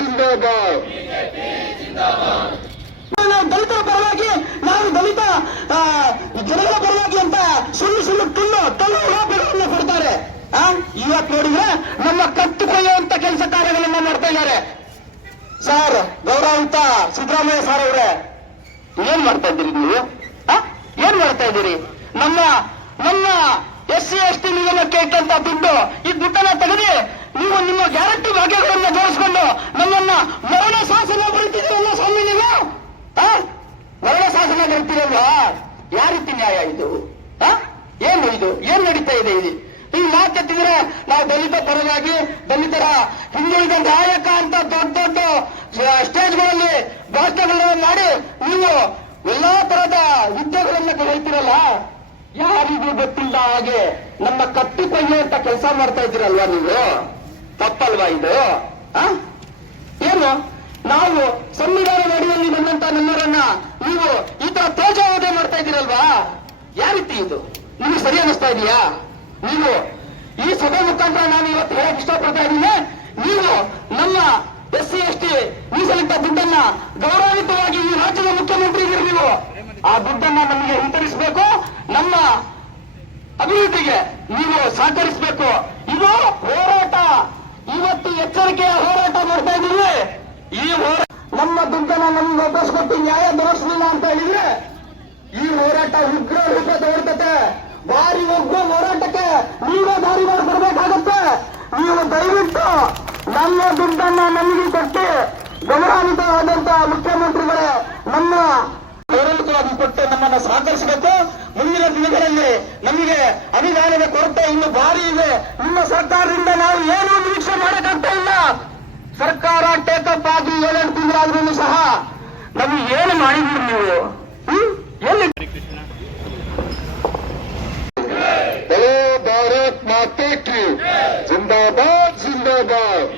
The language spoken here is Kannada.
ಜಿಂದಾಬಾದ್ ನಾವು ದಲಿತರ ಪರವಾಗಿ, ನಾವು ದಲಿತ ಜನಗಳ ಪರವಾಗಿ ಅಂತ ಸುಳ್ಳು ಸುಳ್ಳು ತುಲ್ಲು ತಲ್ಲು ಲಾಭಗಳನ್ನು ಕೊಡ್ತಾರೆ. ಇವತ್ತು ನೋಡಿದ್ರೆ ನಮ್ಮ ಕತ್ತು ಅಂತ ಕೆಲಸ ಕಾರ್ಯಗಳನ್ನ ಮಾಡ್ತಾ ಇದ್ದಾರೆ. ಸರ್, ಗೌರವಂತ ಸಿದ್ದರಾಮಯ್ಯ ಸರ್ ಅವರೇ, ಏನ್ ಮಾಡ್ತಾ ಇದ್ದೀರಿ ನೀವು? ಏನ್ ಮಾಡ್ತಾ ಇದ್ದೀರಿ? ನಮ್ಮ ನಮ್ಮ ಎಸ್ ಸಿ ಎಸ್ ಟಿ ನಿಗಮಕ್ಕೆ ಇಟ್ಟಂತ ದುಡ್ಡು, ಈ ದುಡ್ಡನ್ನ ತೆಗೆದು ನೀವು ನಿಮ್ಮ ಗ್ಯಾರಂಟಿ ಭಾಗ್ಯಗಳನ್ನ ತೋರಿಸ್ಕೊಂಡು ನಮ್ಮನ್ನ ಮರಣ ಶಾಸನ ಬರೀತಿದ್ದೀರಲ್ಲ ಸ್ವಾಮಿ ನೀವು? ಮರಣ ಶಾಸನ ಬರುತ್ತಿರಲ್ಲ ಯಾವ ರೀತಿ ನ್ಯಾಯ ಇದು? ಏನು ಇದು? ಏನ್ ನಡೀತಾ ಇದೆ ಇಲ್ಲಿ? ಈ ಮಾತೆತ್ತಿದ್ರೆ ನಾವು ದಲಿತ ಪರವಾಗಿ, ದಲಿತರ ಹಿಂದುಳಿದ ನಾಯಕ ಅಂತ ದೊಡ್ಡ ದೊಡ್ಡ ಸ್ಟೇಜ್ಗಳಲ್ಲಿ ಭಾಷಣಗಳನ್ನ ಮಾಡಿ ನೀವು ಎಲ್ಲಾ ತರದ ಯುದ್ಧಗಳನ್ನ ಹೇಳ್ತಿರಲ್ಲ ಯಾರಿಗೂ ಗೊತ್ತಿಲ್ಲ ಹಾಗೆ ನಮ್ಮ ಕಟ್ಟಿ ಕೊಯ್ಯುವಂತ ಕೆಲಸ ಮಾಡ್ತಾ ಇದ್ದೀರಲ್ವಾ ನೀವು? ತಪ್ಪಲ್ವಾ ಇದು? ಏನು? ನಾವು ಸಂವಿಧಾನದ ಅಡಿಯಲ್ಲಿ ಬಂದಂತ ನಮ್ಮವರನ್ನ ನೀವು ಈ ತರ ತೇಜೋವಧೆ ಮಾಡ್ತಾ ಇದ್ದೀರಲ್ವಾ? ಯಾವ ರೀತಿ ಇದು? ನಿಮಗೆ ಸರಿ ಅನಿಸ್ತಾ ಇದೆಯಾ? ನೀವು ಈ ಸಭೆ ಮುಖಾಂತರ ನಾನು ಇವತ್ತು ಹೇಳಕ್ ಇಷ್ಟಪಡ್ತಾ ಇದ್ದೀನಿ. ನೀವು ನಮ್ಮ ಎಸ್ ಸಿ, ಎಸ್ ಟಿ ಮೀಸಲಿಟ್ಟ ದುಡ್ಡನ್ನ ಗೌರವಿತವಾಗಿ ಈ ರಾಜ್ಯದ ಮುಖ್ಯಮಂತ್ರಿ ಇದ್ದೀರಿ ನೀವು. ಆ ದುಡ್ಡನ್ನ ನಮಗೆ ಹಿಂತರಿಸಬೇಕು ನಮ್ಮ ಅಭಿವೃದ್ಧಿಗೆ ನೀವು ಸಹಕರಿಸಬೇಕು. ಇದು ಎಚ್ಚರಿಕೆಯ ಹೋರಾಟ ಮಾಡ್ತಾ ಇದ್ದೀವಿ. ಈ ಹೋರಾಟ ನಮ್ಮ ದುಡ್ಡನ್ನ ನಮ್ಗೆ ವಾಪಸ್ ಕೊಟ್ಟು ನ್ಯಾಯ ದೊರಕಿಸಲಿಲ್ಲ ಅಂತ ಹೇಳಿದ್ರೆ ಈ ಹೋರಾಟ ಉಗ್ರ ರೂಪ ತಗೊಳ್ತತೆ ಬಾರಿ ಒಗ್ಗ ಹೋರಾಟಕ್ಕೆ ನೀವೇ ದಾರಿ ಮಾಡಿಕೊಡ್ಬೇಕಾಗತ್ತೆ ನೀವು ದಯವಿಟ್ಟು ನಮ್ಮ ದುಡ್ಡನ್ನ ನಮಗೆ ಕೊಟ್ಟು ಗೌರವಾನ್ವಿತವಾದಂತ ಮುಖ್ಯಮಂತ್ರಿಗಳೇ, ನಮ್ಮ ಗೌರವಿತವಾಗಿ ಕೊಟ್ಟು ನಮ್ಮನ್ನ ಸಹಕರಿಸಬೇಕು. ಮುಂದಿನ ದಿನಗಳಲ್ಲಿ ನಮಗೆ ಅಭಿಮಾನದ ಕೊರತೆ ಇನ್ನು ಭಾರಿ ಇದೆ. ನಿಮ್ಮ ಸರ್ಕಾರದಿಂದ ನಾವು ಏನು ನಿರೀಕ್ಷೆ ಮಾಡಿದ್ರಿ ನೀವು ಎಲ್ಲಿ ಭಾರತ್ ಮಾತೇಕ್ರಿ ಜಿಂದಾಬಾದ್ ಜಿಂದಾಬಾದ್